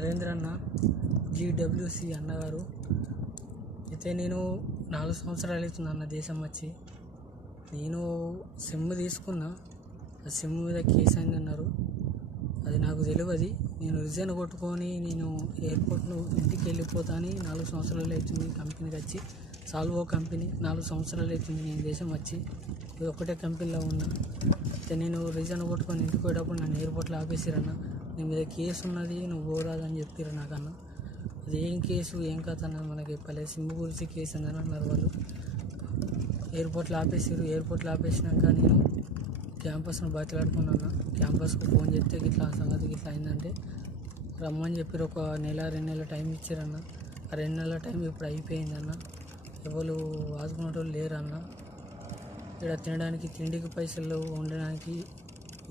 నరేంద్ర అన్న, జీడబ్ల్యూసి అన్నగారు. అయితే నేను 4 సంవత్సరాలు అవుతుంది అన్న దేశం వచ్చి. నేను సిమ్ తీసుకున్నా, ఆ సిమ్ మీద కేసు అయింది అన్నారు. అది నాకు తెలియదు. నేను రిజైన్ కొట్టుకొని నేను ఎయిర్పోర్ట్లో ఇంటికి వెళ్ళిపోతా అని 4 సంవత్సరాలు అవుతుంది కంపెనీకి వచ్చి. సాల్వో కంపెనీ 4 సంవత్సరాలు అవుతుంది నేను దేశం వచ్చి. ఇది ఒకటే కంపెనీలో ఉన్నా. అయితే నేను రిజైన్ కొట్టుకొని ఇంటికి పోయేటప్పుడు నన్ను ఎయిర్పోర్ట్లో ఆపేసిరన్న. నీ మీద కేసు ఉన్నది, నువ్వు పోరాదని చెప్పారు నాకన్నా. అది ఏం కేసు ఏం కథ అన్నది మనకి చెప్పలేదు. సిమ్ గురించి కేసు ఉందని అన్నారు వాళ్ళు. ఎయిర్పోర్ట్లో ఆపేసారు. ఎయిర్పోర్ట్లో ఆపేసినాక నేను క్యాంపస్ను బతిలాడుకున్నాను. క్యాంపస్కు ఫోన్ చేస్తే ఇట్లా సంగతి ఇట్లా అయిందంటే రమ్మని చెప్పారు. ఒక నెల 2 నెలల టైం ఇచ్చారన్న. ఆ 2 నెలల టైం ఇప్పుడు అయిపోయిందన్న. ఎవరు ఆదుకునేటోళ్ళు లేరన్న. ఇక్కడ తినడానికి తిండికి పైసలు, ఉండడానికి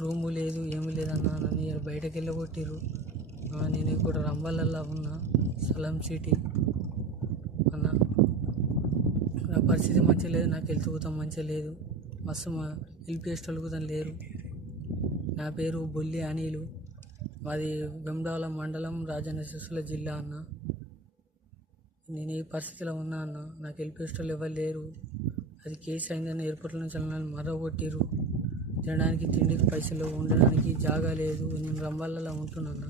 రూము లేదు, ఏమీ లేదన్న. నన్ను బయటకు వెళ్ళగొట్టిర్రు. నేను ఇప్పుడు రంబలల్లో ఉన్నా, సలం సిటీ అన్న. నా పరిస్థితి మంచిగా లేదు, నాకు హెల్త్ కూడా మంచిగా లేదు. మస్తు ఎల్పిఎస్టోళ్ళు కూడా లేరు. నా పేరు బొల్లి అనిలు, మాది వెంబడాల మండలం, రాజన్న సిరిసిల్ల జిల్లా అన్న. నేను ఈ పరిస్థితిలో ఉన్నా అన్న. నాకు ఎల్పిఎస్టోళ్ళు ఎవరు లేరు. అది కేసు అయిందని ఎయిర్పోర్ట్ల నుంచి నన్ను మరగొట్టిర్రు. తినడానికి తిండికి పైసలు, ఉండడానికి జాగా లేదు. నేను రంబాలలో ఉంటున్నా.